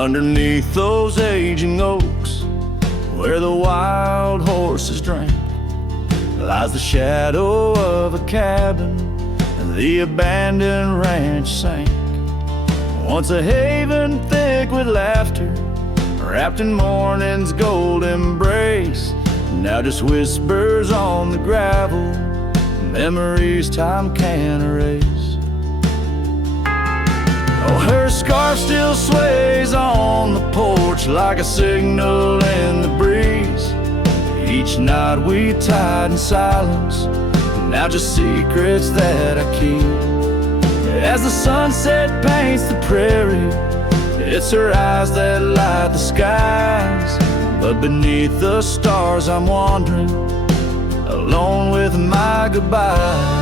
Underneath those aging oaks, where the wild horses drank, lies the shadow of a cabin, the abandoned ranch Sank. Once a haven thick with laughter, wrapped in morning's gold embrace, now just whispers on the gravel, memories time can't erase. Oh, her scarf still sways on the porch like a signal in the breeze. Each knot we tied in silence, now just secrets that I keep. As the sunset paints the prairie, it's her eyes that light the skies. But beneath the stars I'm wandering, alone with my goodbyes.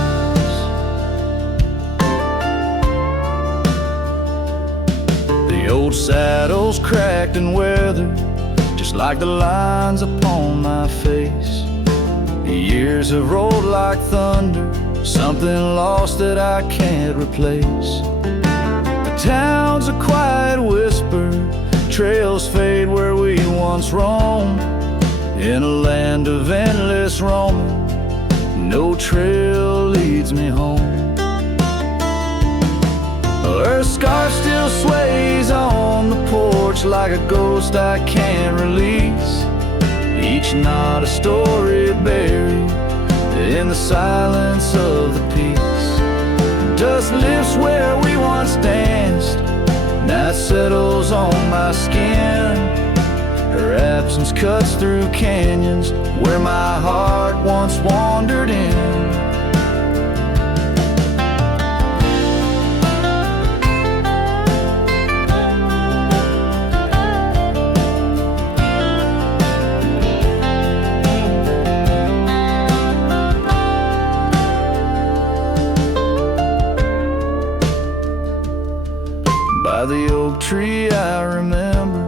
The old saddle's cracked and weathered, just like the lines upon my face. The years have rolled like thunder, something lost that I can't replace. The town's a quiet whisper, trails fade where we once roamed. In a land of endless roaming, no trail leads me home. Her scarf still sways on the porch like a ghost I can't release. Each knot a story buried in the silence of the peace. Dust lifts where we once danced, night settles on my skin. Her absence cuts through canyons where my heart once wandered in. By the oak tree I remember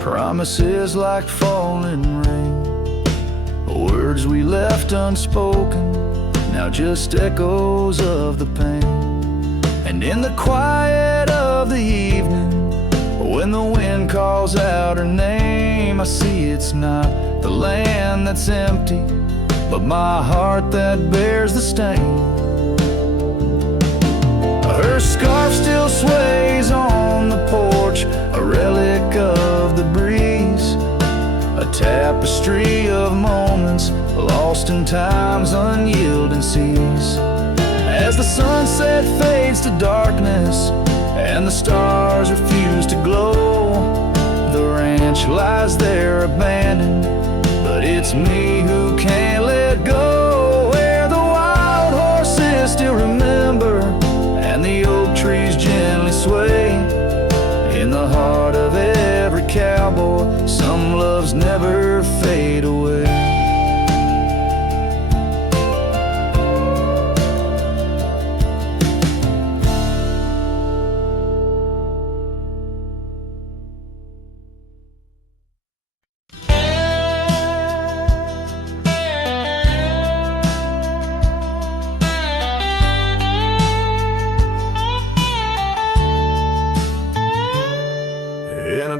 promises like falling rain, words we left unspoken, now just echoes of the pain. And in the quiet of the evening, when the wind calls out her name, I see it's not the land that's empty, but my heart that bears the stain. Her scarf still sways on the porch, a relic of the breeze, a tapestry of moments lost in time's unyielding seas. As the sunset fades to darkness and the stars refuse to glow, the ranch lies there abandoned, but it's me who can't let go. Where the wild horses still remember and the oak trees gently sway, in the heart of every cowboy, some loves never fade away.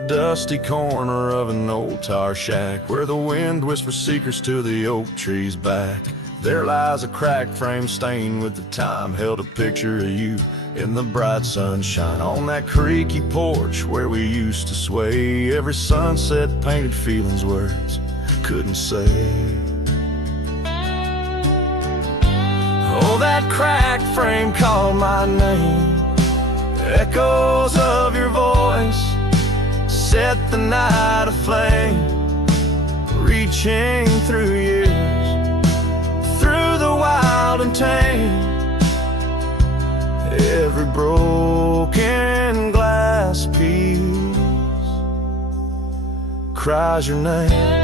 Dusty corner of an old tar shack, where the wind whispers secrets to the oak tree's back, there lies a cracked frame stained with the time held a picture of you in the bright sunshine on that creaky porch where we used to sway. Every sunset painted feelings words couldn't say. Oh, that cracked frame called my name, echoes of your voice set the night aflame, reaching through years, through the wild and tame. Every broken glass piece cries your name.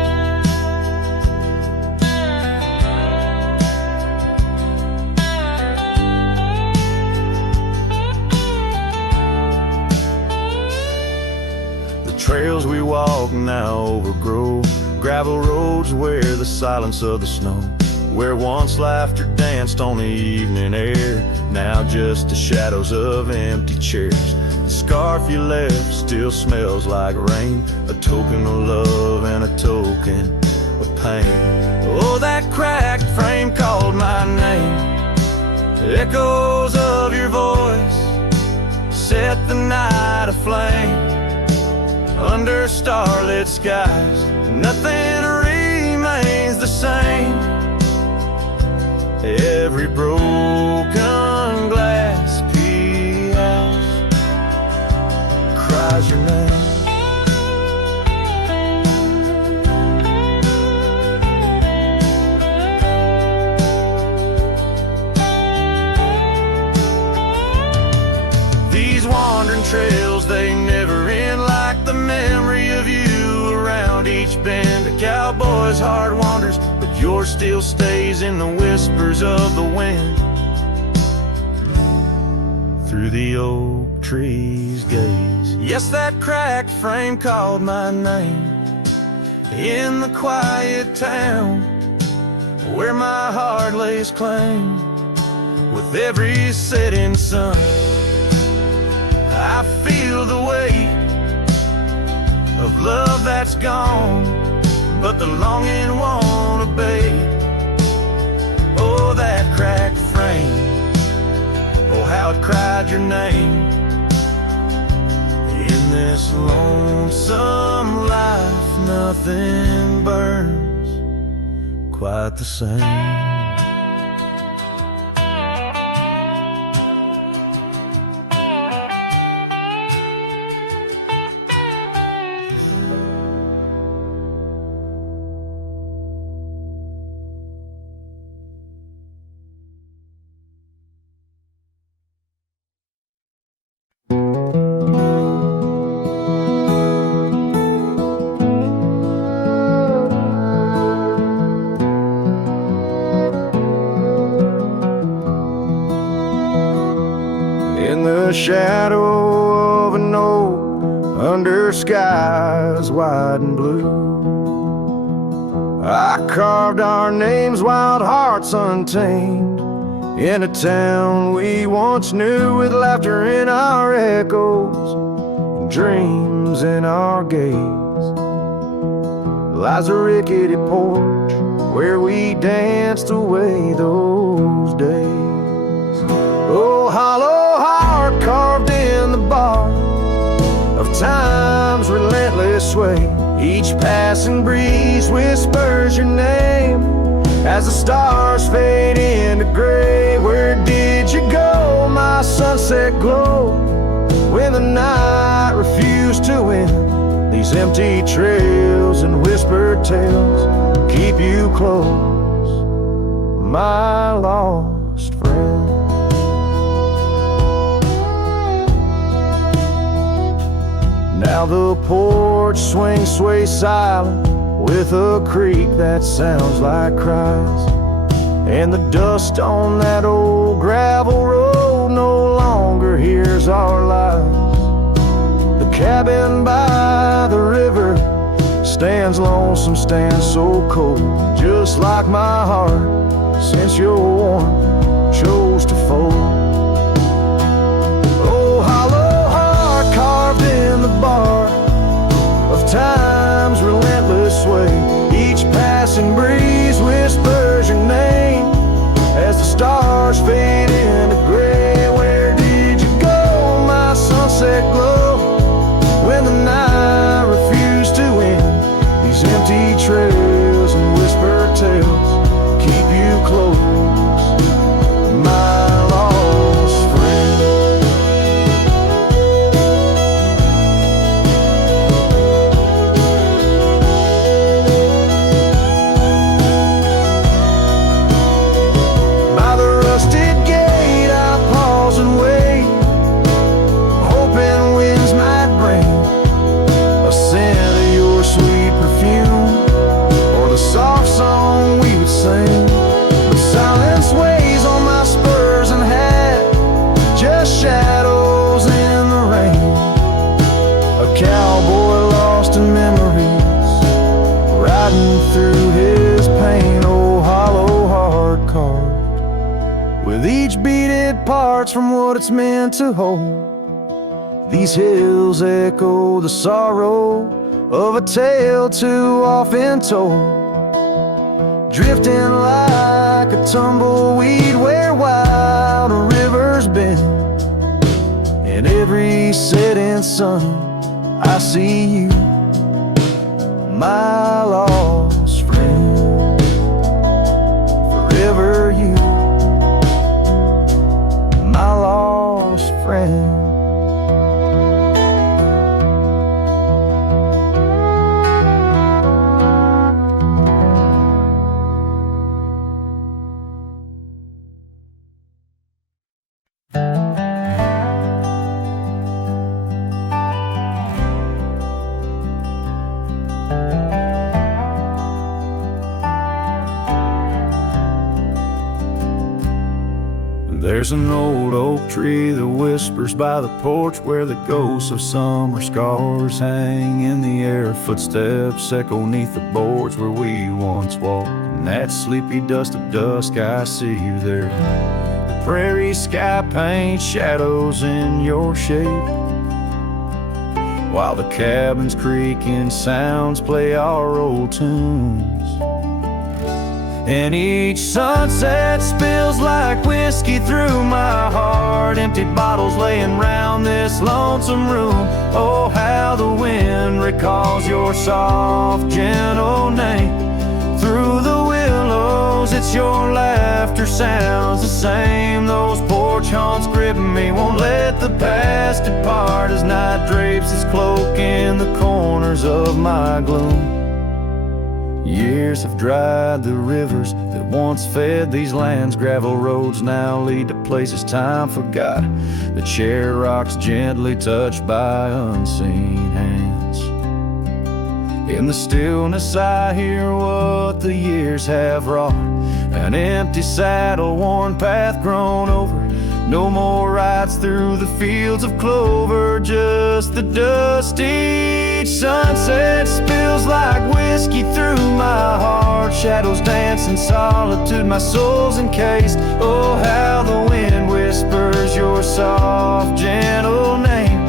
Trails we walk now overgrow, gravel roads where the silence of the snow, where once laughter danced on the evening air, now just the shadows of empty chairs The scarf you left still smells like rain, a token of love and a token of pain. Oh, that cracked frame called my name. Echoes of your voice set the night aflame. Under starlit skies, nothing remains the same. Every broken glass piece cries your name. These wandering trails, they never end, like the memory of you around each bend. A cowboy's heart wanders, but yours still stays in the whispers of the wind. Through the oak trees gaze. Yes, that cracked frame called my name. In the quiet town where my heart lays claim. With every setting sun, I feel the weight of love that's gone, but the longing won't abate. Oh, that cracked frame, oh, how it cried your name. In this lonesome life, nothing burns quite the same. The shadow of an oak under skies wide and blue, I carved our names, wild hearts untamed, in a town we once knew, with laughter in our echoes and dreams in our gaze. Lies a rickety porch where we danced away those days. Oh, hollow heart carved in the bark of time's relentless sway. Each passing breeze whispers your name as the stars fade into gray. Where did you go, my sunset glow, when the night refused to end? These empty trails and whispered tales keep you close, my lost friend. Now the porch swings, sway silent, with a creak that sounds like cries, and the dust on that old gravel road no longer hears our lies. The cabin by the river stands lonesome, stands so cold, just like my heart, since your warmth chose to fold. Oh, hollow heart carved in the bark of time's relentless sway. Each passing breeze whispers your name as the stars fade into gray. Where did you go, my sunset glow, when the night refused to end? These empty trails and whispered tales keep you close, my lost friend. By the rusted gate I pause and wait, hoping winds might bring a scent of your sweet perfume, or the soft song we would sing. But silence weighs on my spurs and hat, just shadows in the rain. A cowboy lost in memories, riding through his pain. Oh, hollow heart carved with each beat it parts from what it's meant to hold. These hills echo the sorrow of a tale too often told, drifting like a tumbleweed where wild rivers bend. In every setting sun I see you, my lost friend. Forever you, my lost friend. There's an old oak tree that whispers by the porch, where the ghosts of summer scars hang in the air. Footsteps echo neath the boards where we once walked. In that sleepy dust of dusk I see you there. The prairie sky paints shadows in your shape, while the cabin's creaking sounds play our old tunes. And each sunset spills like whiskey through my heart. Empty bottles laying round this lonesome room. Oh, how the wind recalls your soft, gentle name. Through the willows, it's your laughter sounds the same. Those porch haunts grip me, won't let the past depart, as night drapes its cloak in the corners of my gloom. Years have dried the rivers that once fed these lands. Gravel roads now lead to places time forgot. The chair rocks gently touched by unseen hands. In the stillness I hear what the years have wrought. An empty saddle, worn path grown over. No more rides through the fields of clover, just the dust. Each sunset spills like whiskey through my heart. Shadows dance in solitude, my soul's encased. Oh, how the wind whispers your soft, gentle name.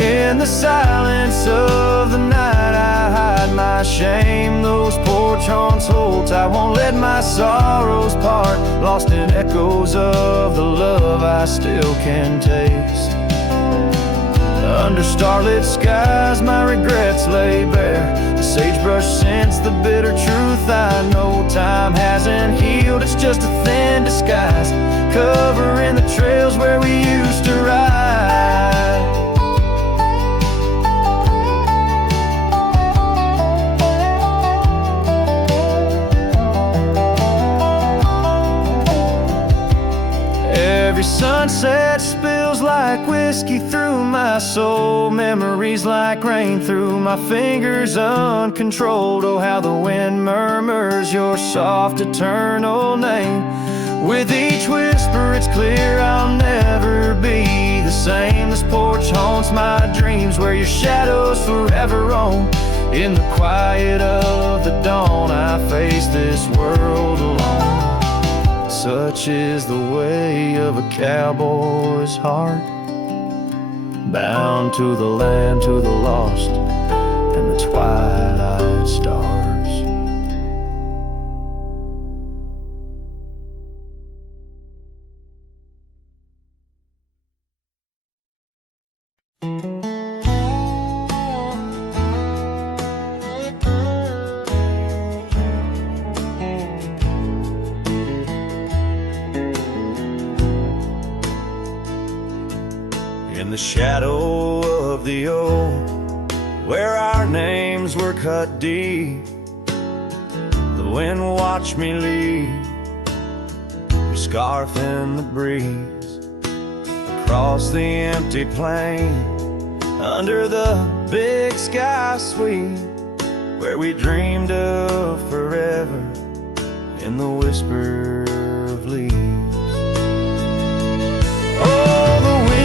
In the silence of the night I hide my shame. Those porch haunts hold tight, won't let my sorrows part. Lost in echoes of the love I still can taste. Under starlit skies my regrets lay bare. The sagebrush scents the bitter truth I know. Time hasn't healed, it's just a thin disguise, covering the trails where we used to ride. Every sunset spills like whiskey through my soul. Memories like rain through my fingers uncontrolled. Oh, how the wind murmurs your soft eternal name. With each whisper it's clear I'll never be the same. This porch haunts my dreams, where your shadows forever roam. In the quiet of the dawn I face this world alone. Such is the way of a cowboy's heart, bound to the land, to the lost, and the twilight stars. In the shadow of the oak, where our names were cut deep, the wind watched me leave, your scarf in the breeze, across the empty plain, under the big sky sweep, where we dreamed of forever in the whisper of leaves. Oh, the wind,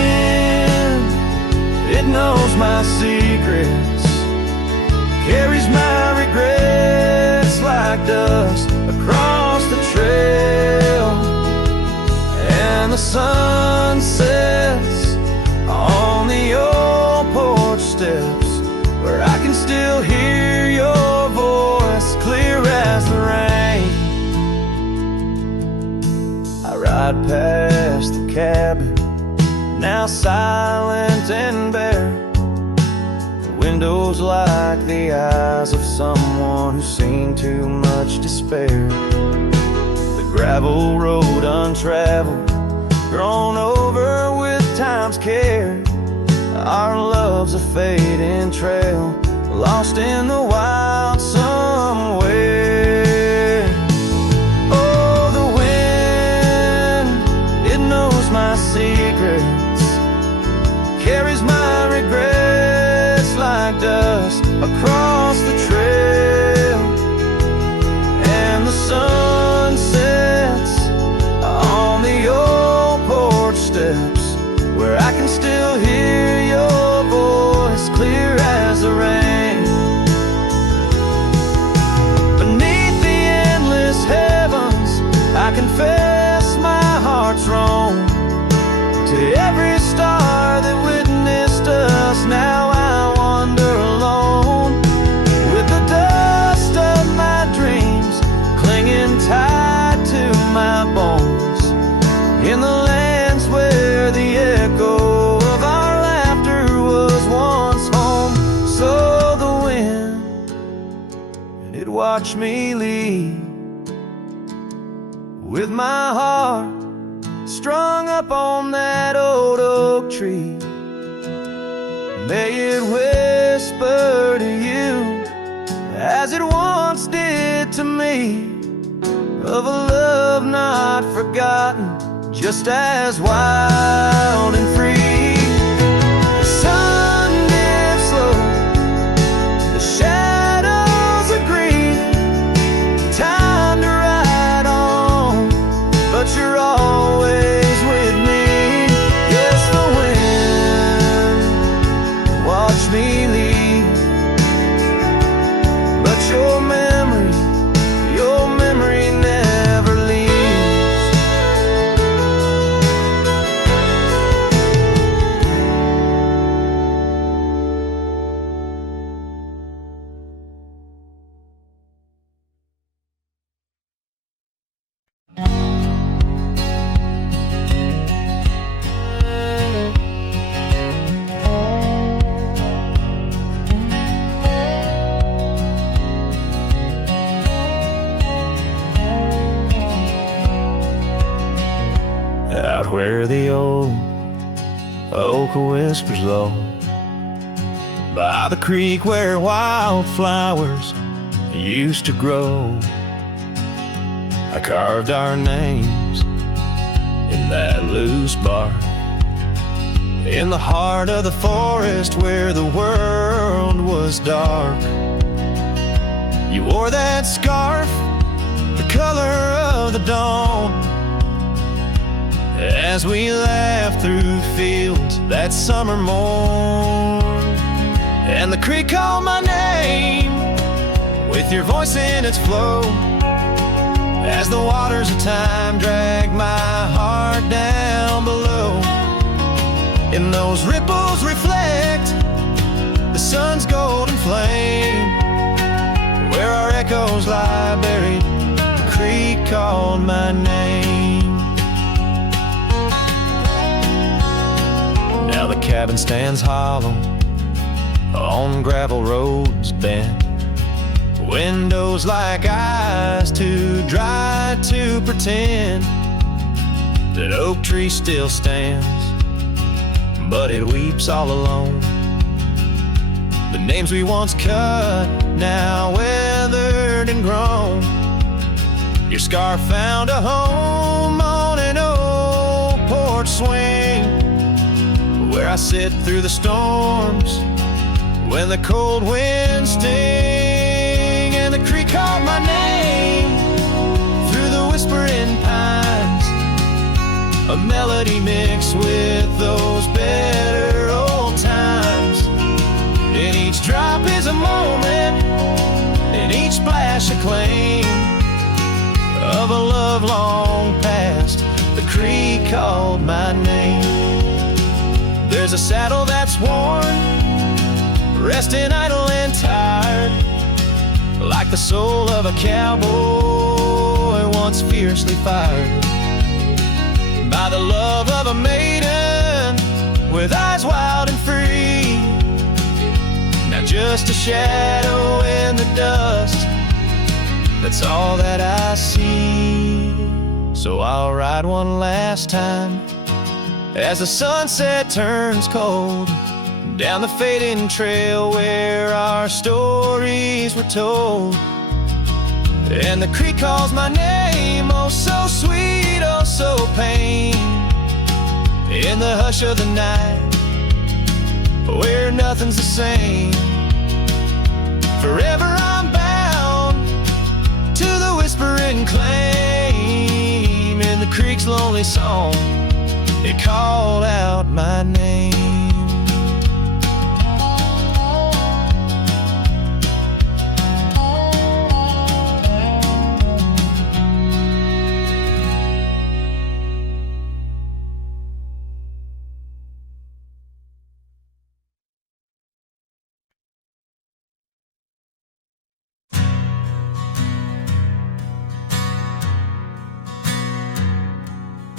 it knows my secrets, carries my regrets like dust across the trail, and the sun sets on the ocean ride past the cabin, now silent and bare. The windows like the eyes of someone who's seen too much despair. The gravel road untraveled, grown over with time's care. Our love's a fading trail, lost in the wild somewhere. Oh, the wind, it knows my secrets, carries my regrets like dust across the trail. And the sun sets on the old porch steps, where I can still hear your voice clear as the rain. Beneath the endless heavens, I confess my heart's wrong. To every star that witnessed us, now I wander alone, with the dust of my dreams clinging tight to my bones, in the lands where the echo of our laughter was once home. So the wind, it watched me leave, with my heart strung up on that old oak tree. May it whisper to you, as it once did to me, of a love not forgotten, just as wild and free. The sun dips slow, the shadows agree, time to ride on, but you're always with me. Yes, the wind watched me leave, but your memory never leaves. Out where the old oak whispers low, by the creek where wildflowers used to grow, I carved our names in that loose bark, in the heart of the forest where the world was dark. You wore that scarf, the color of the dawn, as we laughed through fields that summer morn. And the creek called my name with your voice in its flow, as the waters of time dragged my heart down below. And those ripples reflect the sun's golden flame, where our echoes lie buried, the creek called my name. Now the cabin stands hollow on gravel roads bent, windows like eyes too dry to pretend that oak tree still stands, but it weeps all alone. The names we once cut, now weathered and grown. Your scarf found a home on an old porch swing, where I sit through the storms when the cold winds sting. And the creek called my name through the whispering pines, a melody mixed with those better old times. And each drop is a moment, and each splash a claim of a love long past. The creek called my name. There's a saddle that's worn, resting idle and tired, like the soul of a cowboy once fiercely fired. by the love of a maiden with eyes wild and free. Now just a shadow in the dust, that's all that I see. So I'll ride one last time as the sunset turns cold, down the fading trail where our stories were told. And the creek calls my name, oh so sweet, oh so pain. In the hush of the night, where nothing's the same. Forever I'm bound to the whispering claim. In the creek's lonely song, it called out my name.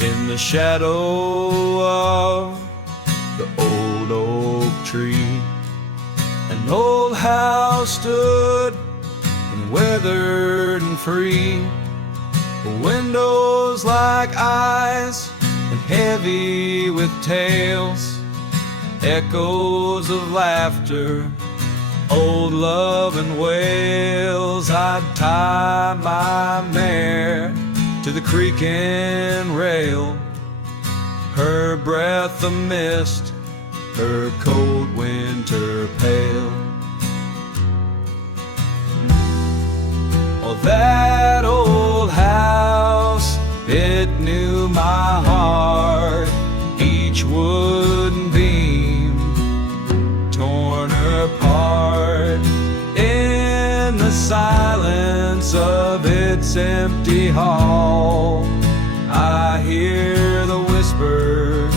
In the shadow of the old oak tree, an old house stood and weathered and free. Windows like eyes and heavy with tales, echoes of laughter, old love and wails. I'd tie my mare to the creaking rail, her breath a mist, her cold winter pale. Oh, that old house, it knew my heart, each wooden beam torn apart. In the silence of its empty hall, I hear the whisper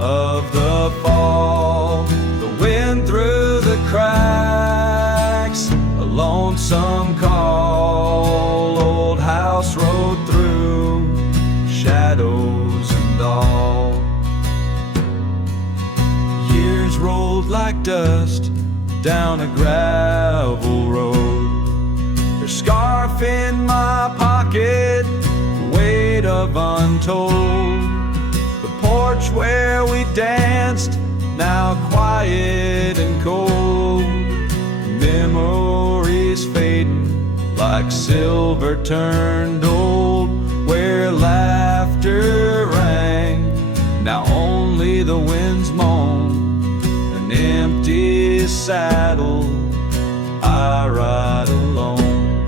of the fall. The wind through the cracks, a lonesome call. Old house rode through, shadows and all. Years rolled like dust down a gravel road, her scarf in my pocket, weight of untold. The porch where we danced, now quiet and cold. Memories fading like silver turned old, where laughter rang, now only the winds moan. An empty saddle, I ride alone.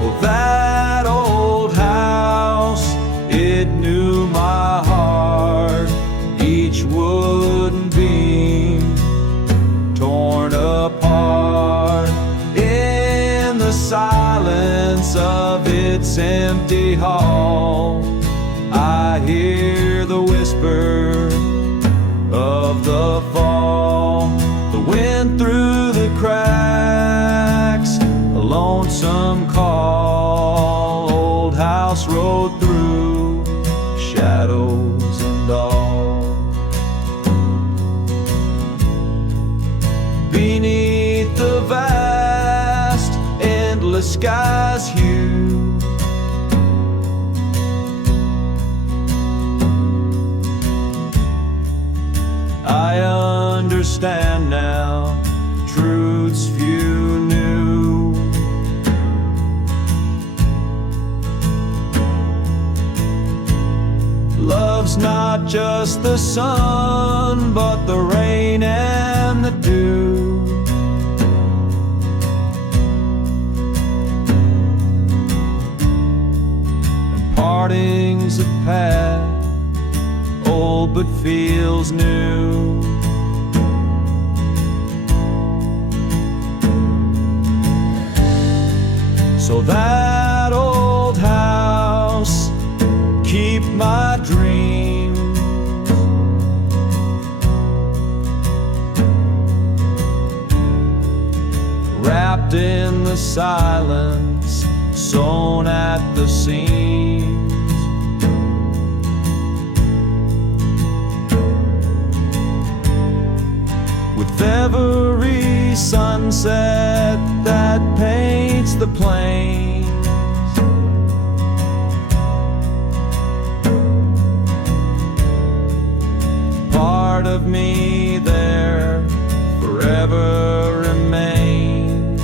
Well, that old house, it knew my heart, each wooden beam torn apart. In the silence of its empty hall, I hear the whisper of the fall. The wind through the cracks, a lonesome call. Old house rode through, shadows and all. Beneath the vast, endless sky's hue, I understand now truths few knew. Love's not just the sun, but the rain and the dew. And partings of past, old but feels new. So that old house, keep my dreams. Wrapped in the silence, so sewn at the seams. With every sunset that paints the plains, part of me there forever remains.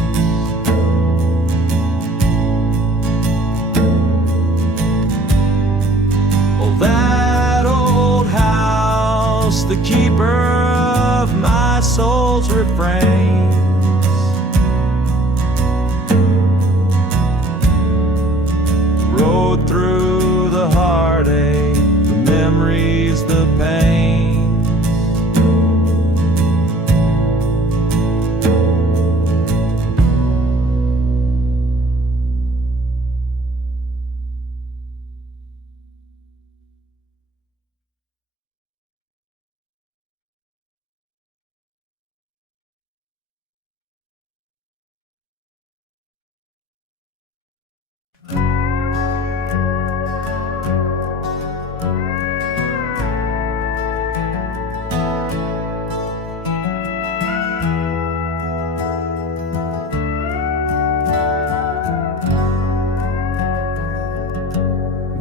Oh, that old house, the keeper of my soul's refrains, rode through the heartache, the memories, the pain.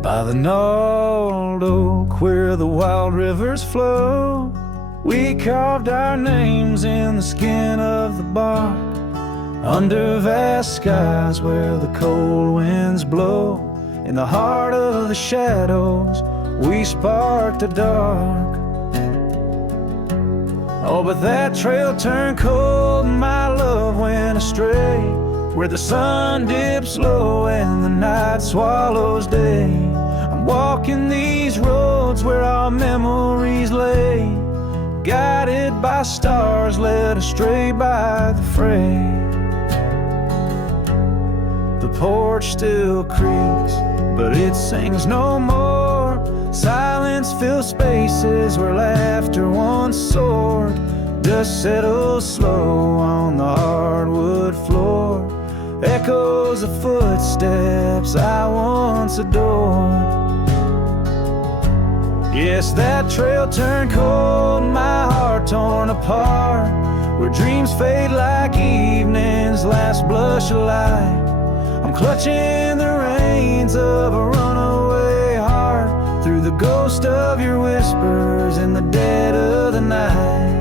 By the gnarled oak where the wild rivers flow, we carved our names in the skin of the bark. Under vast skies where the cold winds blow, in the heart of the shadows we sparked the dark. Oh, but that trail turned cold and my love went astray, where the sun dips low and the night swallows day. I'm walking these roads where our memories lay, guided by stars, led astray by the fray. The porch still creaks, but it sings no more. Silence fills spaces where laughter once soared. Dust settles slow on the hardwood floor, echoes of footsteps I once adored. Yes, that trail turned cold, my heart torn apart, where dreams fade like evening's last blush of light. I'm clutching the reins of a runaway heart, through the ghost of your whispers in the dead of the night.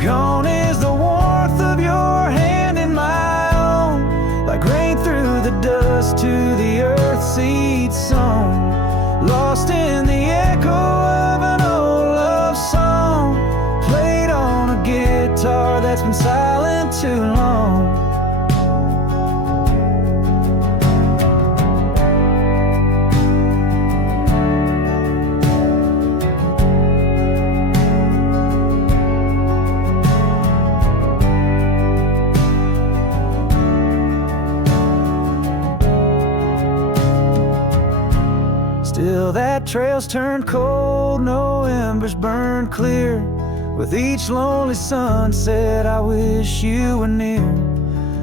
Gone is the warmth of your hand in my own, like rain through the dust to the earth seed sown. Lost in the echo of an old love song, played on a guitar that's been silent too long. Still that trail's turned cold, no embers burn clear. With each lonely sunset I wish you were near,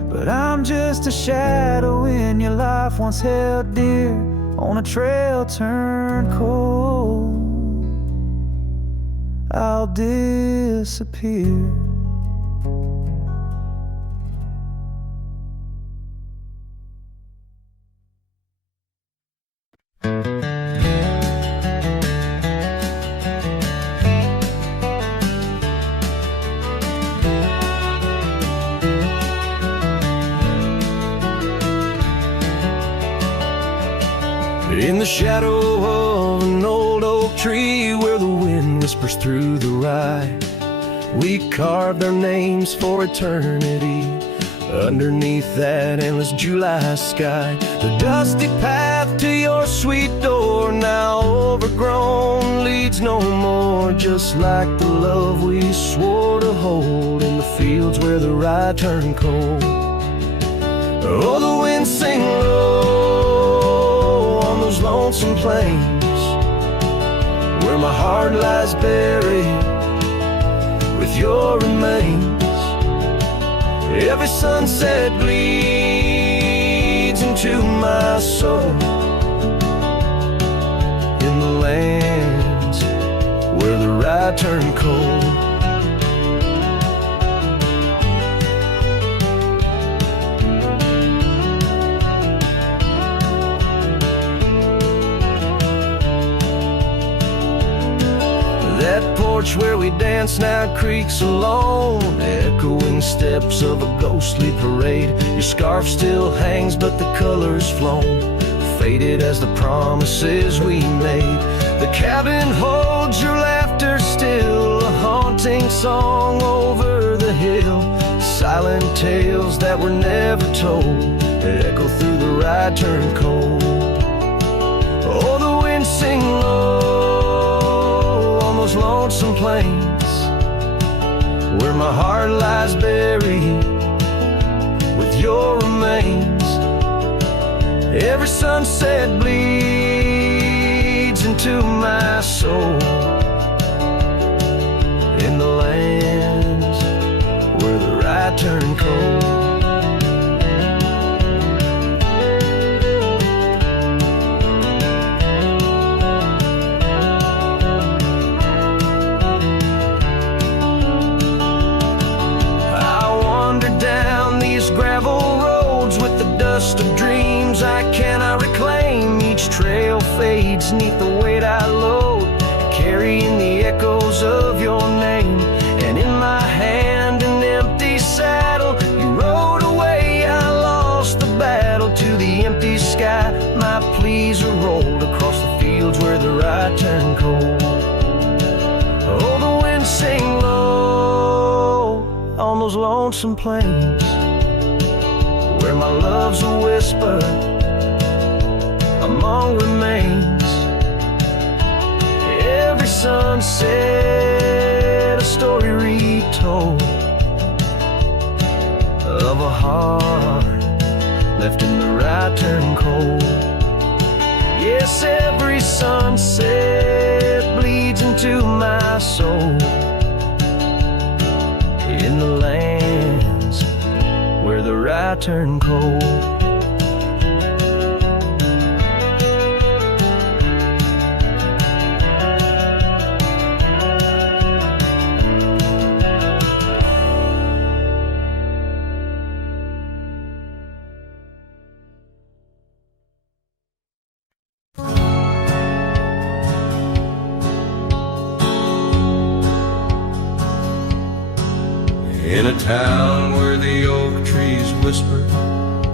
but I'm just a shadow in your life once held dear, on a trail turned cold. I'll disappear. In the shadow of an old oak tree where the wind whispers through the rye, we carved our names for eternity underneath that endless July sky. The dusty path to your sweet door, now overgrown, leads no more, just like the love we swore to hold in the fields where the rye turned cold. Oh, the wind sing low on those lonesome plains where my heart lies buried with your remains. Every sunset gleams into my soul. In the lands where the rye turned cold. That porch where we dance now creaks alone, echoing steps of a ghostly parade. Your scarf still hangs but the color's flown, faded as the promises we made. The cabin holds your laughter still, a haunting song over the hill. Silent tales that were never told, that echo through the rye turned cold. Oh, the wind sing low on those lonesome plains, where my heart lies buried with your remains. Every sunset bleeds into my soul. In the lands where the rye turned cold. Gravel roads with the dust of dreams I cannot reclaim. Each trail fades neath the weight I load, carrying the echoes of your name. And in my hand an empty saddle, you rode away, I lost the battle. To the empty sky my pleas are rolled, across the fields where the rye turned cold. Oh, the wind sing low on those lonesome plains, where my love's a whisper among remains. Every sunset a story retold of a heart left in the rye turned cold. Yes, every sunset bleeds into my soul. In the lands where the rye turned cold. In a town where the oak trees whisper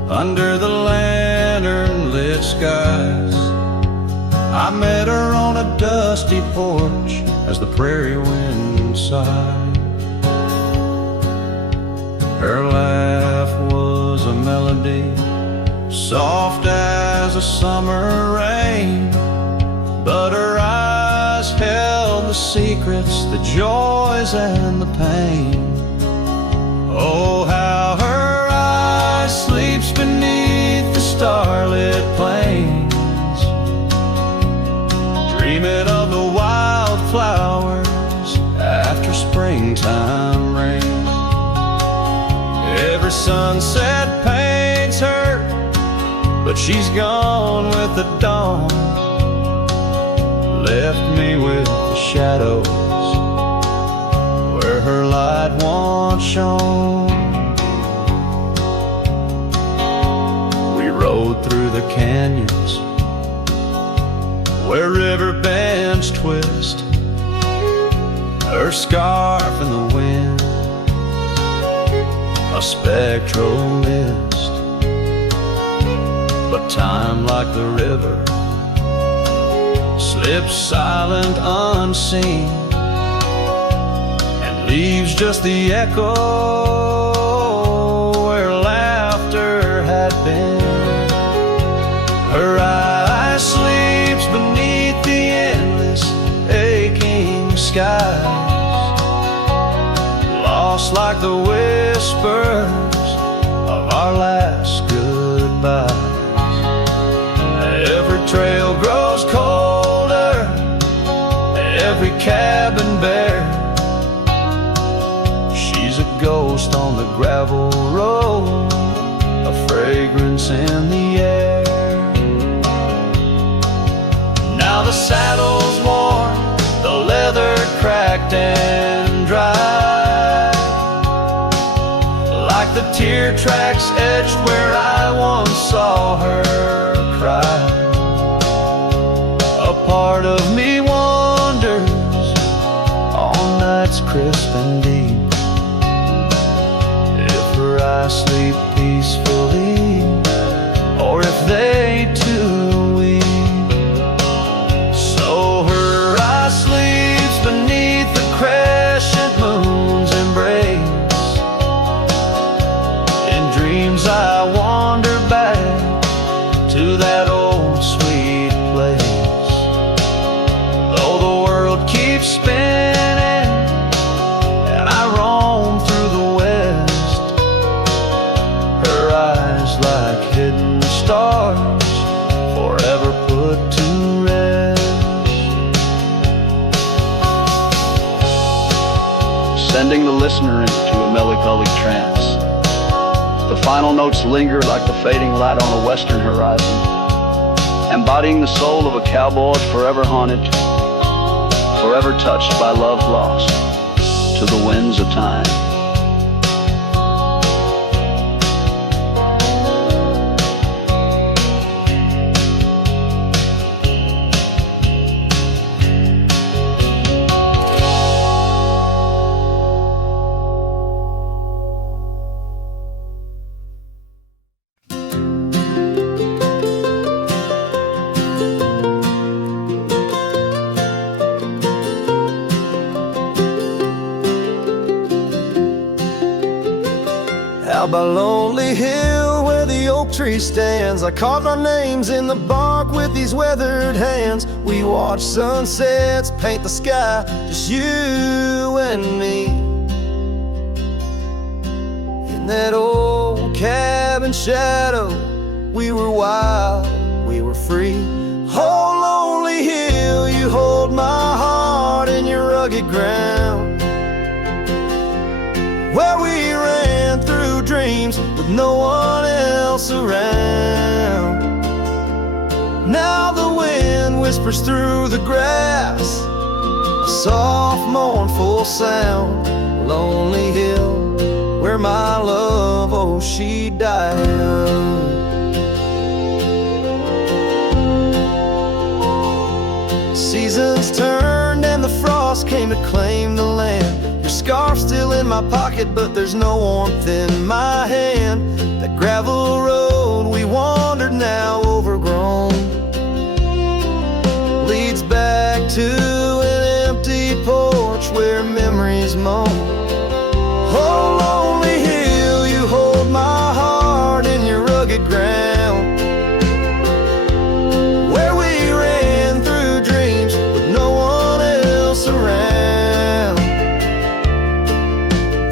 under the lantern-lit skies, I met her on a dusty porch as the prairie wind sighed. Her laugh was a melody, soft as a summer rain, but her eyes held the secrets, the joys and the pain. Oh, how her eye sleeps beneath the starlit plains, dreaming of the wildflowers after springtime rain. Every sunset paints her, but she's gone with the dawn, left me with the shadows where her light once shone. We rode through the canyons where river bends twist, her scarf in the wind, a spectral mist. But time, like the river, slips silent unseen, leaves just the echo where laughter had been. Her eye sleeps beneath the endless aching skies, lost like the whispers of our last goodbyes. Every trail grows colder, every cabin bare, ghost on the gravel road, a fragrance drinks in the air. Now the saddle's worn, the leather cracked and dry, like the tear tracks etched where I once saw her cry. A part of me wonders on nights crisp and deep if her eyes sleep peacefully or if they too weep. So her eye sleeps beneath the crescent moon's embrace. In dreams I wander back to that old sweet place. Though the world keeps spinning and I roam through the west, her eyes like hidden stars forever put to rest. Sending the listener into a melancholic trance. The final notes linger like the fading light on a western horizon, embodying the soul of a cowboy forever haunted, forever touched by love lost to the winds of time. Out by Lonely Hill where the oak tree stands, I carved our names in the bark with these weathered hands. We watch sunsets paint the sky, just you and me. In that old cabin shadow, we were wild, we were free. Oh, Lonely Hill, you hold my heart in your rugged ground, where we ran through dreams with no one else around. Now the wind whispers through the grass, a soft mournful sound. Lonely Hill, where my love, oh, she died young. Seasons turned and the frost came to claim the land. Your scarf's still in my pocket, but there's no warmth in my hand. That gravel road we wandered, now overgrown, leads back to an empty porch where memories moan. Oh, Lonely Hill, you hold my heart in your rugged ground, where we ran through dreams with no one else around.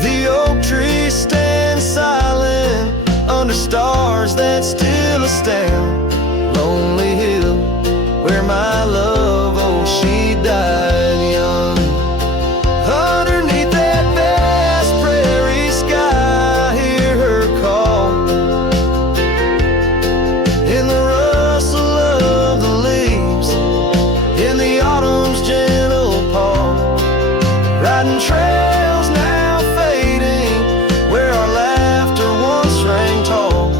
The oak tree stands silent under stars that still astound. Lonely Hill, where my love, oh, she died young. Underneath that vast prairie sky, I hear her call. In the rustle of the leaves, in the autumn's gentle paw, riding trails now fading, where our laughter once rang tall.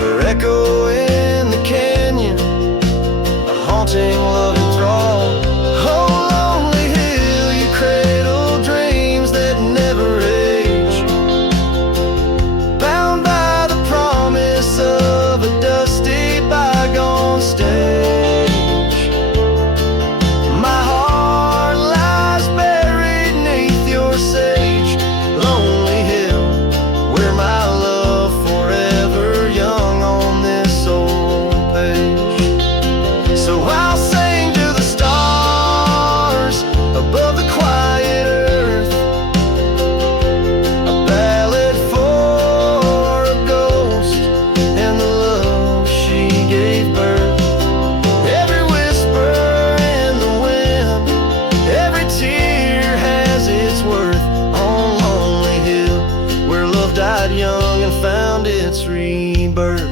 Her echo in the canyon, a haunting love enthrall. Oh, Lonely Hill, you cradle dreams that never age, bound by the promise of a dusty bygone stage. My heart lies buried neath your sage. Lonely Hill, where my love forever young on this old page. So I'll sing birth.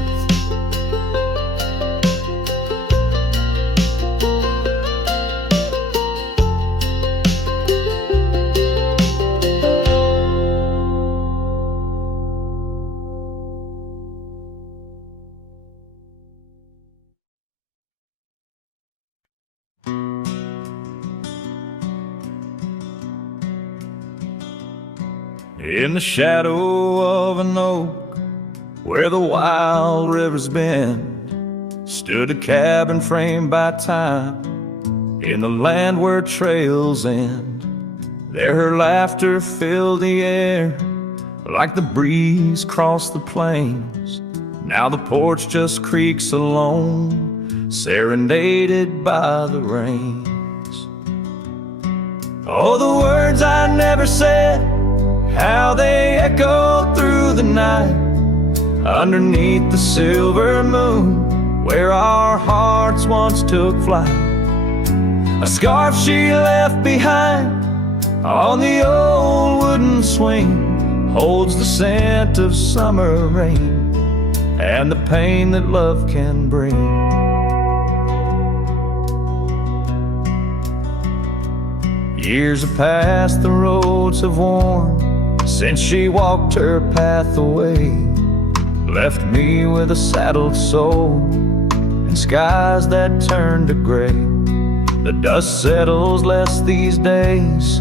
In the shadow of an oak, where the wild rivers bend, stood a cabin framed by time, in the land where trails end. There her laughter filled the air, like the breeze crossed the plains. Now the porch just creaks alone, serenaded by the rains. Oh, the words I never said, how they echoed through the night, underneath the silver moon, where our hearts once took flight. A scarf she left behind on the old wooden swing holds the scent of summer rain and the pain that love can bring. Years have passed, the roads have worn since she walked her path away, left me with a saddled soul and skies that turn to gray. The dust settles less these days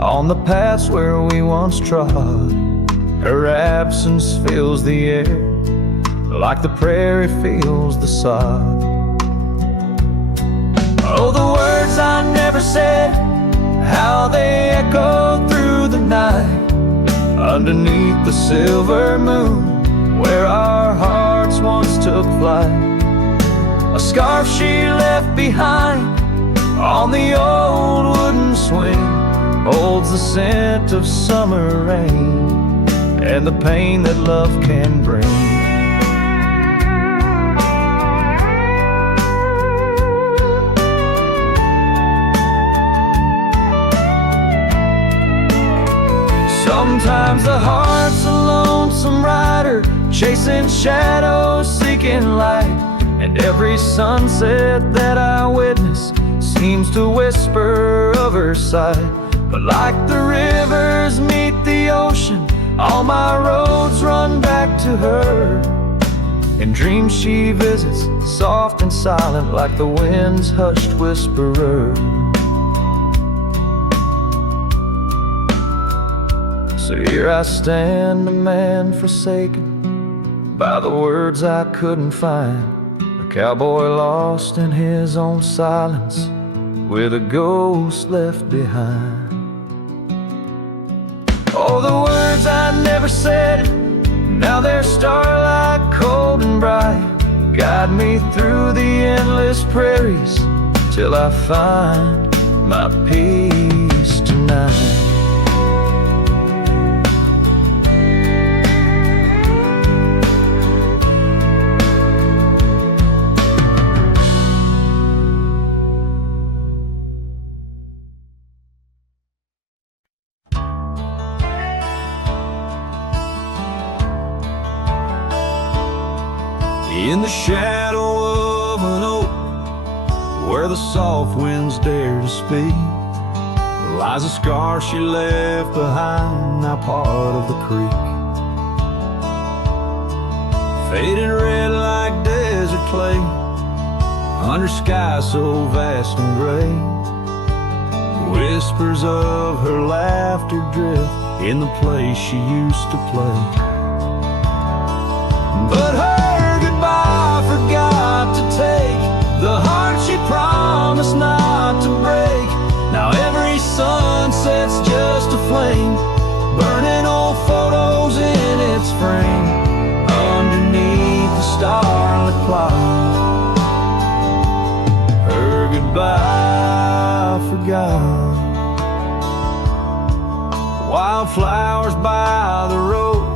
on the paths where we once trod. Her absence fills the air like the prairie feels the sod. Oh, the words I never said, how they echoed through the night, underneath the silver moon, where our hearts once took flight. A scarf she left behind on the old wooden swing holds the scent of summer rain and the pain that love can bring. Sometimes the heart's a lonesome rider, chasing shadows, seeking light, and every sunset that I witness seems to whisper of her sight. But like the rivers meet the ocean, all my roads run back to her. In dreams she visits, soft and silent, like the wind's hushed whisperer. So here I stand, a man forsaken by the words I couldn't find, a cowboy lost in his own silence, with a ghost left behind. Oh, the words I never said, now they're starlight, cold and bright, guide me through the endless prairies till I find my peace tonight. In the shadow of an oak, where the soft winds dare to speak, lies a scar she left behind, now part of the creek. Faded red like desert clay, under skies so vast and gray. Whispers of her laughter drift in the place she used to play. But her goodbye forgot to take the heart she promised not to break. Now every sunset's just a flame, burning old photos in its frame, underneath the starlit cloud. Her goodbye forgot. Wildflowers by the road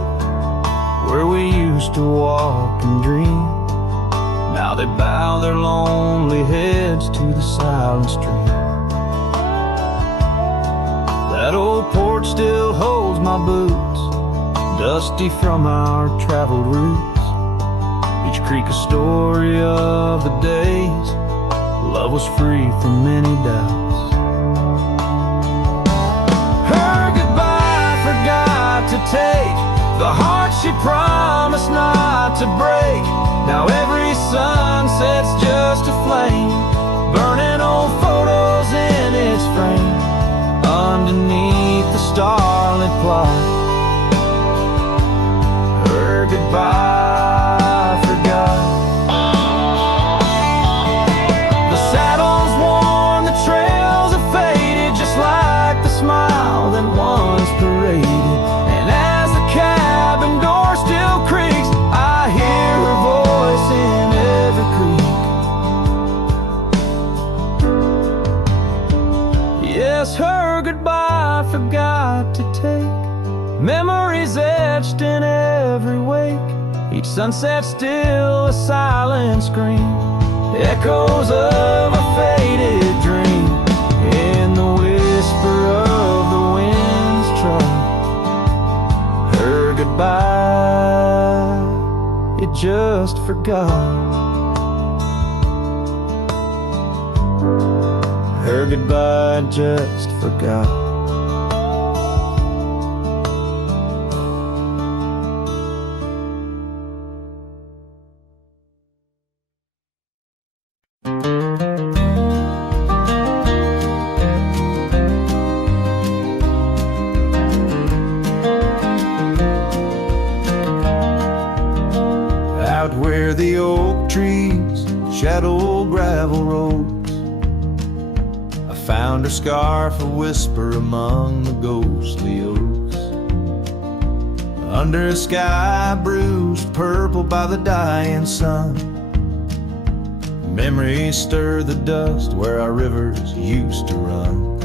where we used to walk and dream, now they bow their lonely heads to the silent stream. That old porch still holds my boots, dusty from our traveled routes, Beach Creek, a story of the days love was free from many doubts. Her goodbye forgot to take the heart she promised not to break. Now every sunset's just a flame, burning old photos in its frame. Underneath the starlit plot, her goodbye forgot. The saddle's worn, the trails have faded, just like the smile that once paraded. And as the cabin door still creaks, I hear her voice in every creek. Yes, her goodbye forgot to take memories etched in every wake. Each sunset still a silent scream, echoes of a faded dream. In the whisper of the wind's trot, her goodbye, it just forgot. Her goodbye just forgot. Out where the oak trees shadow gravel roads, I found her scarf a whisper among the ghostly oaks. Under a sky bruised purple by the dying sun, memories stir the dust where our rivers used to run.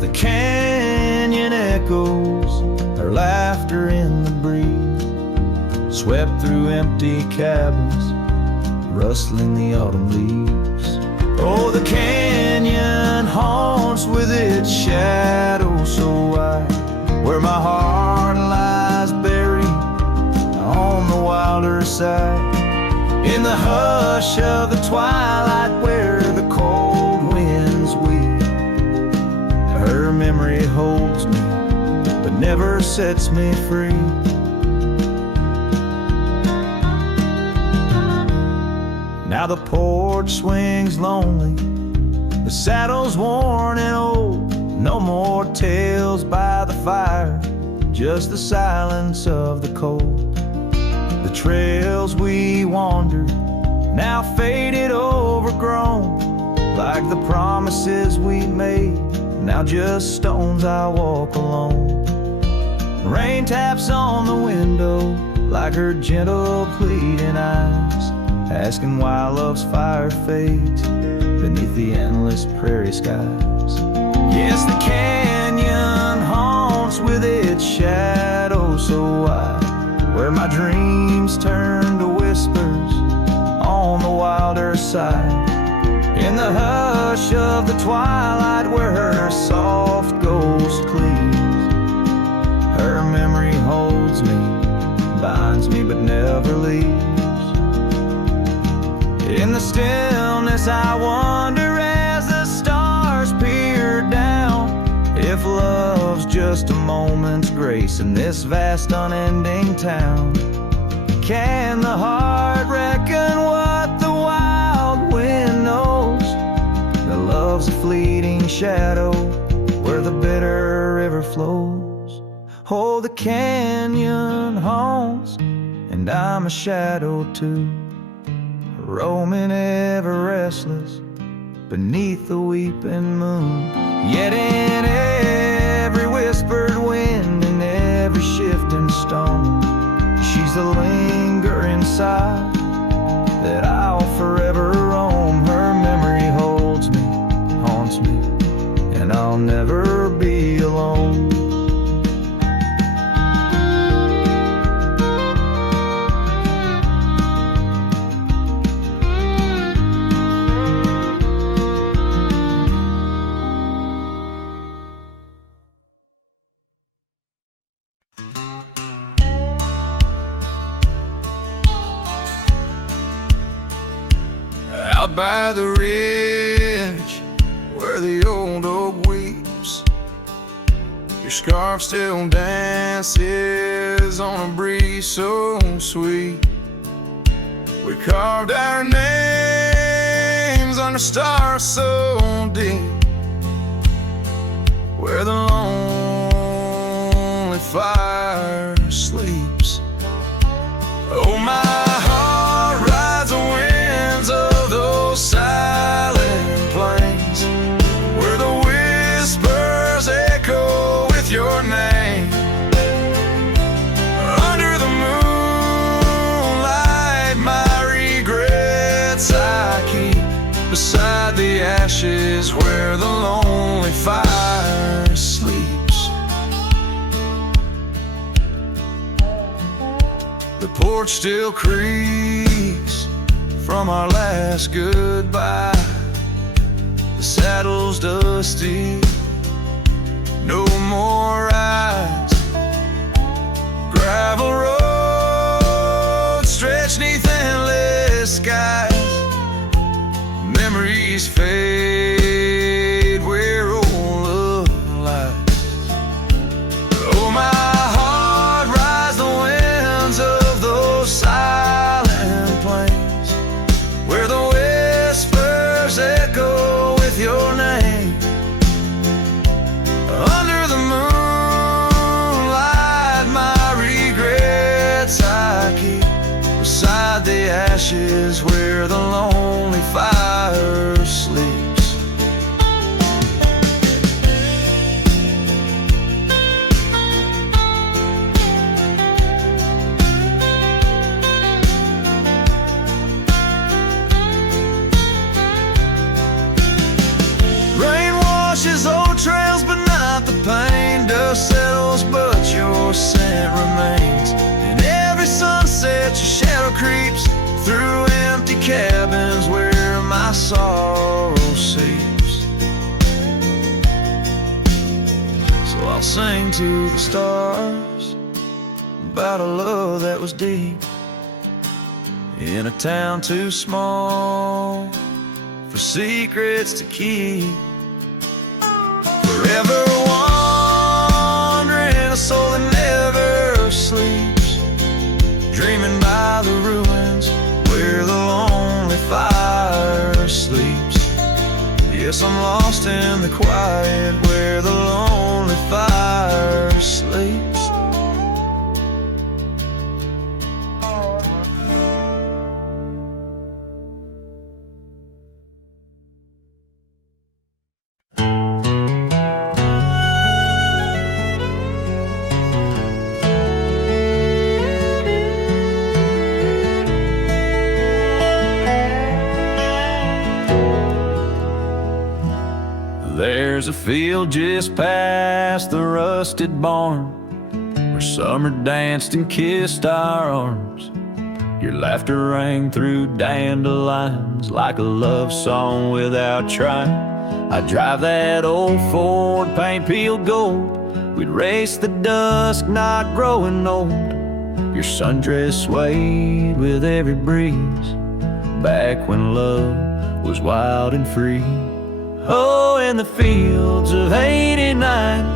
The canyon echoes, her laughter in the breeze, swept through empty cabins, rustling the autumn leaves. Oh, the canyon haunts with its shadow so wide, where my heart lies buried on the wilder side. In the hush of the twilight where the cold winds weep, her memory holds me but never sets me free. Now the porch swings lonely, the saddle's worn and old. No more tales by the fire, just the silence of the cold. The trails we wandered, now faded, overgrown, like the promises we made, now just stones I walk alone. Rain taps on the window like her gentle pleading eyes, asking why love's fire fades beneath the endless prairie skies. Yes, the canyon haunts with its shadow so wide, where my dreams turn to whispers on the wilder side. In the hush of the twilight where her soft ghost cleaves, her memory holds me, binds me but never leaves. In the stillness I wonder as the stars peer down, if love's just a moment's grace in this vast unending town. Can the heart reckon what the wild wind knows? That love's a fleeting shadow where the bitter river flows. Oh, the canyon haunts, and I'm a shadow too, roaming ever restless beneath the weeping moon. Yet in every whispered wind and every shifting stone, she's the lingering sigh that I'll forever roam. Her memory holds me, haunts me, and I'll never be alone. out by the ridge where the old oak weeps. Your scarf still dances on a breeze so sweet. We carved our names under stars so deep, where the lonely fire sleeps. Oh, my heart rides the winds of those silent plains, where the whispers echo with your name. Under the moonlight, my regrets I keep beside the ashes where the lonely fire sleeps. The porch still creaks from our last goodbye. The saddle's dusty, no more rides. Gravel roads stretch neath endless skies. Memories fade where old love lies. Oh, my heart rides the winds of those silent plains, where the whispers echo with your name. Under the moonlight, my regrets I keep beside the ashes where the lonely fire sleeps. Rain washes old trails, but not the pain. Dust settles, but your scent remains. In every sunset, your shadow creeps through empty cabins where my sorrow seeps. So I'll sing to the stars about a love that was deep, in a town too small for secrets to keep. Forever wandering, a soul that never sleeps, dreaming by the ruins where the lonely fire sleeps. Yes, I'm lost in the quiet where the lonely fire sleeps. There's a field just past the rusted barn where summer danced and kissed our arms. Your laughter rang through dandelions like a love song without trying. I'd drive that old Ford, paint peeled gold. We'd race the dusk, not growing old. Your sundress swayed with every breeze, back when love was wild and free. Oh, in the fields of '89,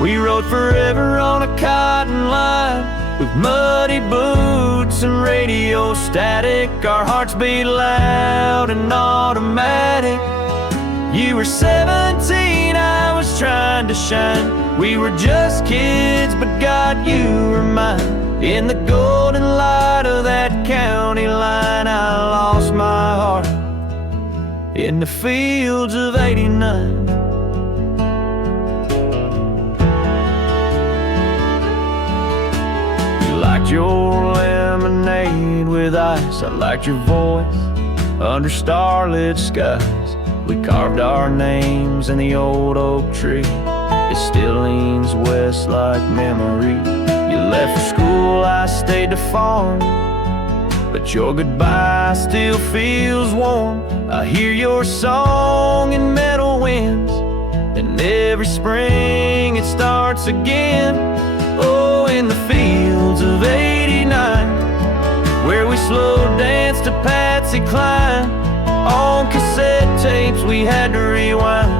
we rode forever on a cotton line, with muddy boots and radio static. Our hearts beat loud and automatic. You were 17, I was trying to shine. We were just kids, but God, you were mine. In the golden light of that county line, I lost my heart in the fields of '89. You liked your lemonade with ice, I liked your voice under starlit skies. We carved our names in the old oak tree, it still leans west like memory. You left for school, I stayed to farm, but your goodbye still feels warm. I hear your song in meadow winds, and every spring it starts again. Oh, in the fields of '89, where we slow danced to Patsy Cline. On cassette tapes we had to rewind.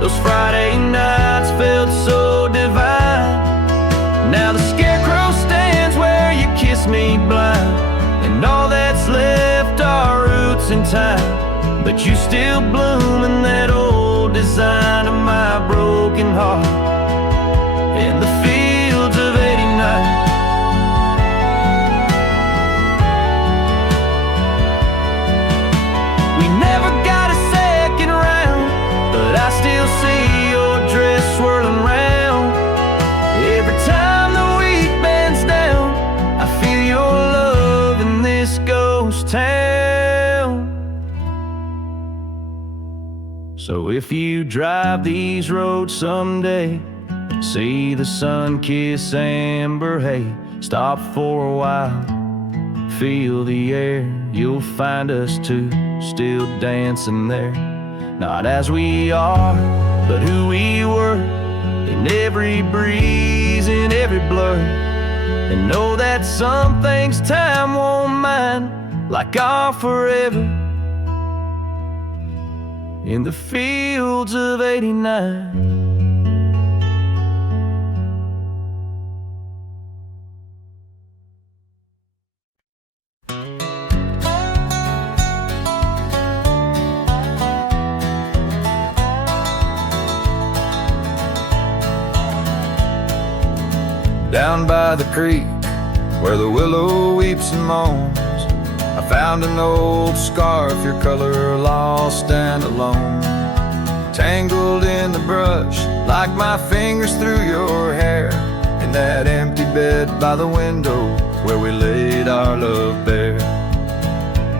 Those Friday nights felt so divine. Now the scarecrow stands where you kiss me blind, and all that's left are roots in time. But you still bloom in that old design of my broken heart in the fields of '89. We never got a second round, but I still see your dress swirling round. Every time the wheat bends down, I feel your love in this ghost town. So if you drive these roads someday, see the sun kiss amber hay, stop for a while, feel the air. You'll find us two still dancing there, not as we are, but who we were, in every breeze, in every blur. And know that some things time won't mind, like our forever in the fields of '89. Down by the creek, where the willow weeps and moans, I found an old scarf, your color lost and alone, tangled in the brush, like my fingers through your hair, in that empty bed by the window, where we laid our love bare.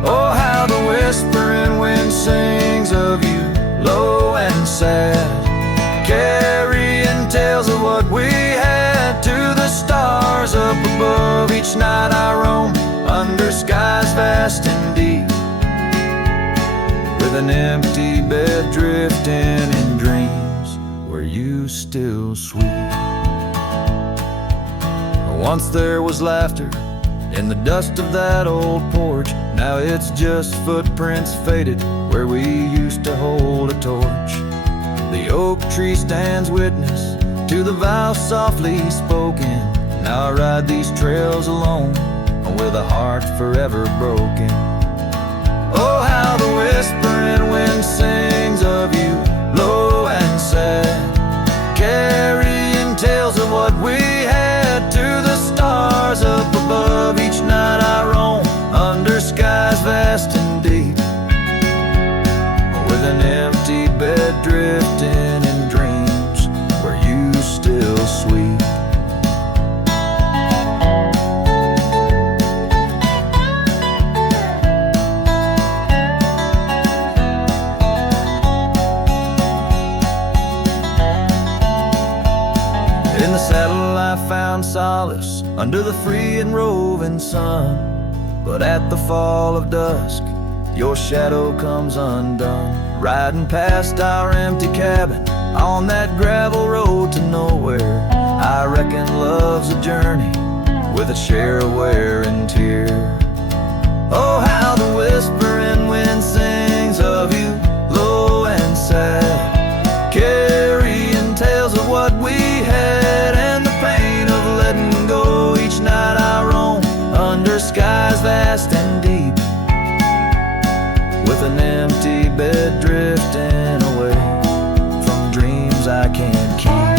Oh, how the whispering wind sings of you, low and sad, carrying tales of what we had to the stars up above. Each night I roam under skies vast and deep, with an empty bed drifting in dreams where you still sweep. Once there was laughter in the dust of that old porch, now it's just footprints faded where we used to hold a torch. The oak tree stands witness to the vow softly spoken. Now I ride these trails alone, with a heart forever broken. Oh, how the whispering wind sings of you, low and sad, carrying tales of what we had to the stars up above. Each night I roam under skies vast and deep, with an empty bed drifting in dreams where you still sweep. In the saddle I found solace under the free and roving sun, but at the fall of dusk your shadow comes undone. Riding past our empty cabin on that gravel road to nowhere, I reckon love's a journey with a share of wear and tear. Oh, how the whispering wind sings of you, low and sad, carrying tales of what we had and the pain of letting go. Each night I roam under skies vast and deep, with an empty bed drifting away from dreams I can't keep.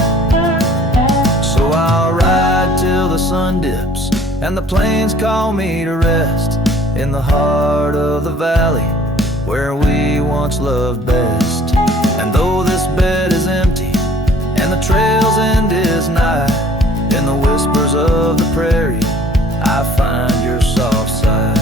So I'll ride till the sun dips and the plains call me to rest, in the heart of the valley where we once loved best. And though this bed is empty and the trail's end is nigh, in the whispers of the prairie I find your soft side.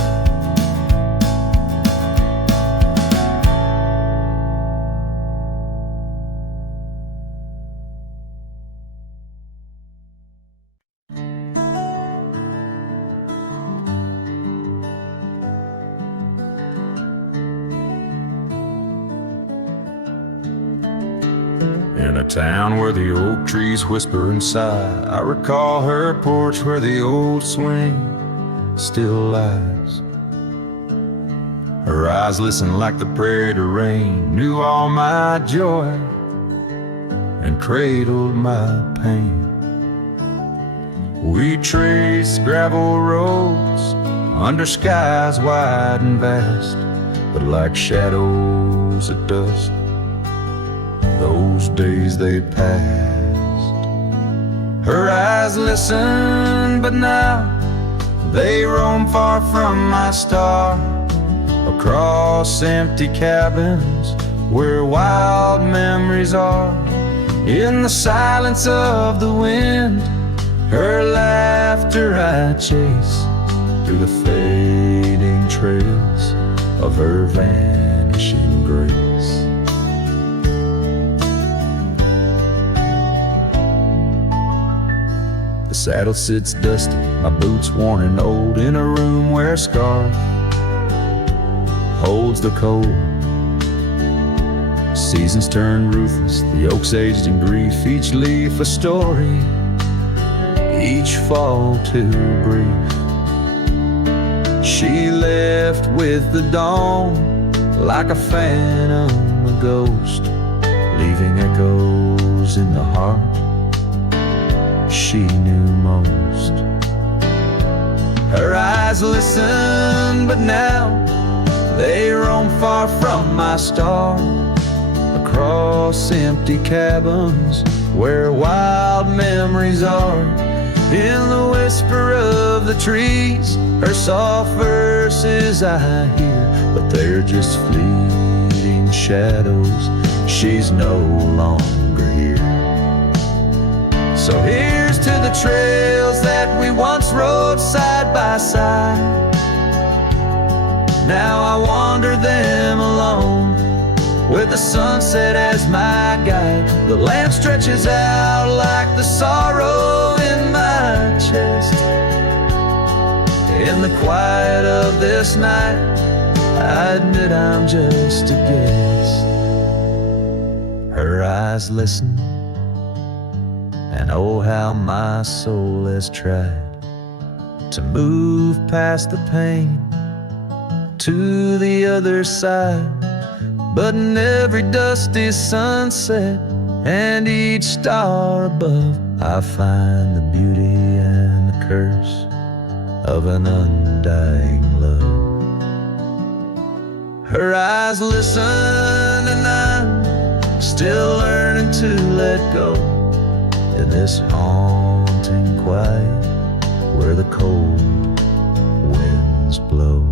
In a town where the oak trees whisper and sigh, I recall her porch where the old swing still lies. Her eyes listened like the prairie to rain, knew all my joy and cradled my pain. We traced gravel roads under skies wide and vast, but like shadows at dusk, those days they passed. Her eyes listened, but now they roam far from my star, across empty cabins where wild memories are. In the silence of the wind, her laughter I chase through the fading trails of her vanishing grace. The saddle sits dusty, my boots worn and old, in a room where a scar holds the cold. Seasons turn ruthless, the oaks aged in grief, each leaf a story, each fall too brief. She left with the dawn like a phantom, a ghost, leaving echoes in the heart she knew most. Her eyes listen, but now they roam far from my star, across empty cabins where wild memories are. In the whisper of the trees, her soft verses I hear, but they're just fleeting shadows, she's no longer here. So here's to the trails that we once rode side by side. Now I wander them alone, with the sunset as my guide. The land stretches out like the sorrow in my chest. In the quiet of this night, I admit I'm just a guest. Her eyes listen, and oh how my soul has tried to move past the pain to the other side. But in every dusty sunset and each star above, I find the beauty and the curse of an undying love. Her eyes listen, and I'm still learning to let go in this haunting quiet where the cold winds blow.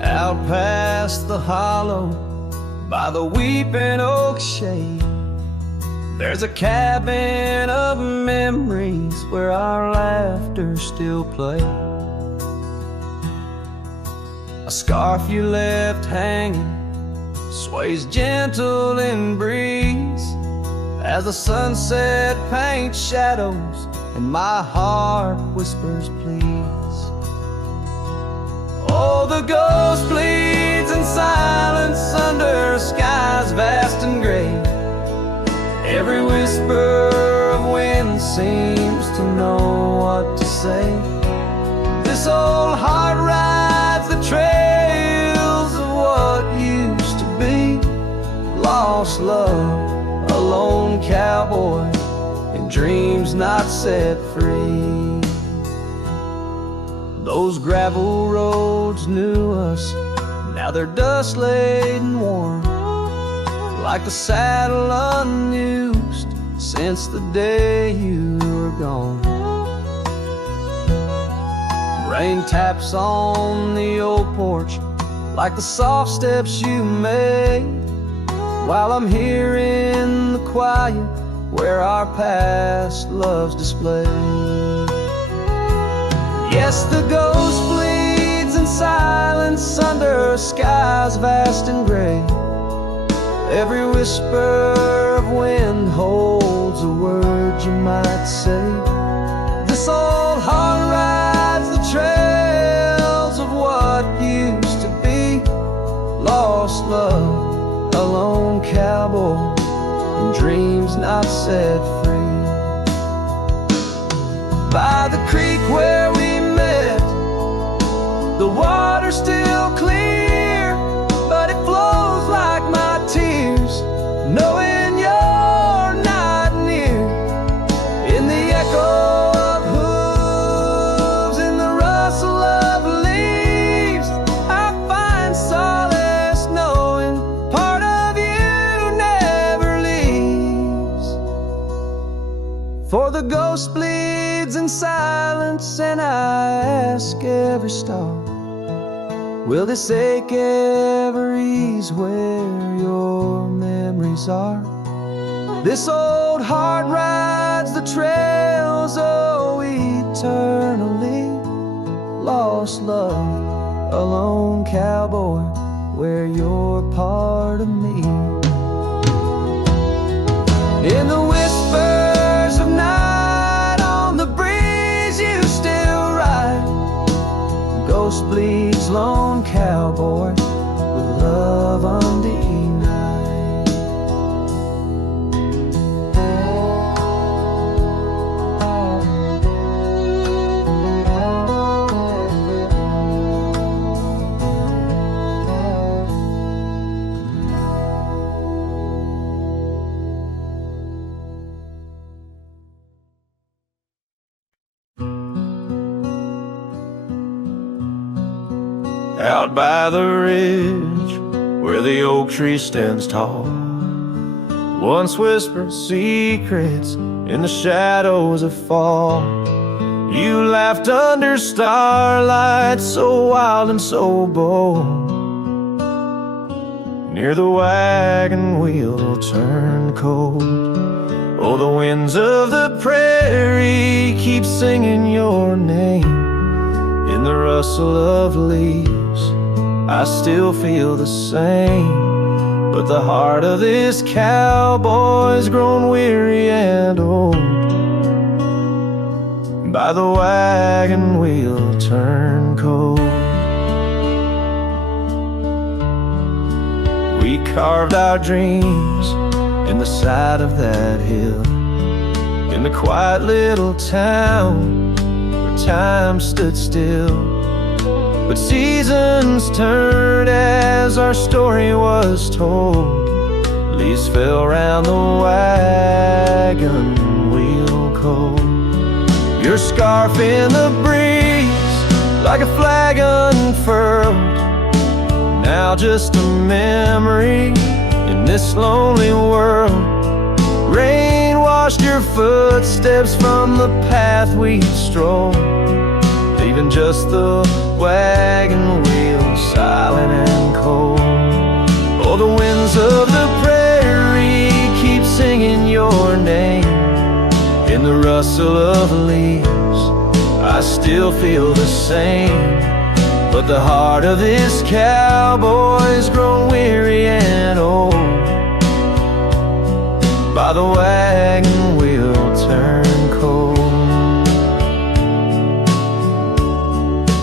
Out past the hollow by the weeping oak shade, there's a cabin of memories where our laughter still plays. A scarf you left hanging sways gentle in breeze as the sunset paints shadows and my heart whispers please. Oh, the ghost bleeds in silence under skies vast and gray. Every whisper of wind seems to know what to say. This old heart rides the trails of what used to be. Lost love, a lone cowboy, and dreams not set free. Those gravel roads knew us, now they're dust laid and worn, like the saddle unused since the day you were gone. Rain taps on the old porch like the soft steps you made, while I'm here in the quiet where our past love's displayed. Yes, the ghost bleeds in silence under skies vast and gray. Every whisper of wind holds a word you might say. This old heart rides the trails of what used to be. Lost love, a lone cowboy, and dreams not set free. By the creek where we met, the water's still clear, but it flows like my tears, knowing you're not near. In the echo of hooves, in the rustle of leaves, I find solace knowing part of you never leaves. For the ghost bleeds in silence, and I ask every star, will this ache ever ease where your memories are? This old heart rides the trails, oh, eternally. Lost love, a lone cowboy, where you're part of me. In the whispers of night, on the breeze you still ride. Ghost bleeds, lone cowboy, with love undenied. Out by the ridge where the oak tree stands tall, once whispered secrets in the shadows of fall. You laughed under starlight, so wild and so bold. Near the wagon wheel turned cold. Oh, the winds of the prairie keep singing your name. In the rustle of leaves, I still feel the same. But the heart of this cowboy's grown weary and old. By the wagon wheel turned cold. We carved our dreams in the side of that hill, in the quiet little town where time stood still. But seasons turned as our story was told. Leaves fell round the wagon wheel cold. Your scarf in the breeze, like a flag unfurled. Now just a memory in this lonely world. Rain washed your footsteps from the path we'd strolled, leaving just the wagon wheel silent and cold. Oh, the winds of the prairie keep singing your name. In the rustle of leaves, I still feel the same. But the heart of this cowboy's grown weary and old. By the wagon wheel turned cold.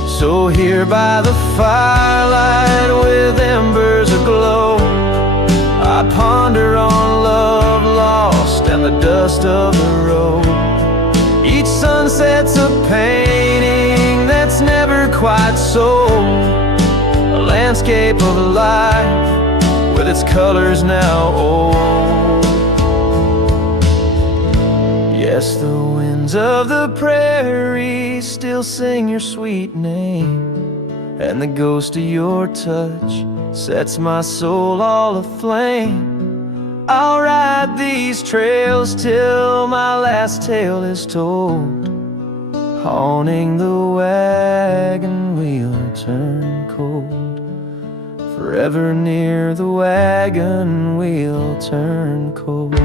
So here by the firelight with embers aglow, I ponder on love lost and the dust of the road. Each sunset's a painting that's never quite sold, a landscape of life with its colors now old. Yes, the winds of the prairie still sing your sweet name, and the ghost of your touch sets my soul all aflame. I'll ride these trails till my last tale is told, haunting the wagon wheel turned cold. Forever near the wagon wheel turned cold.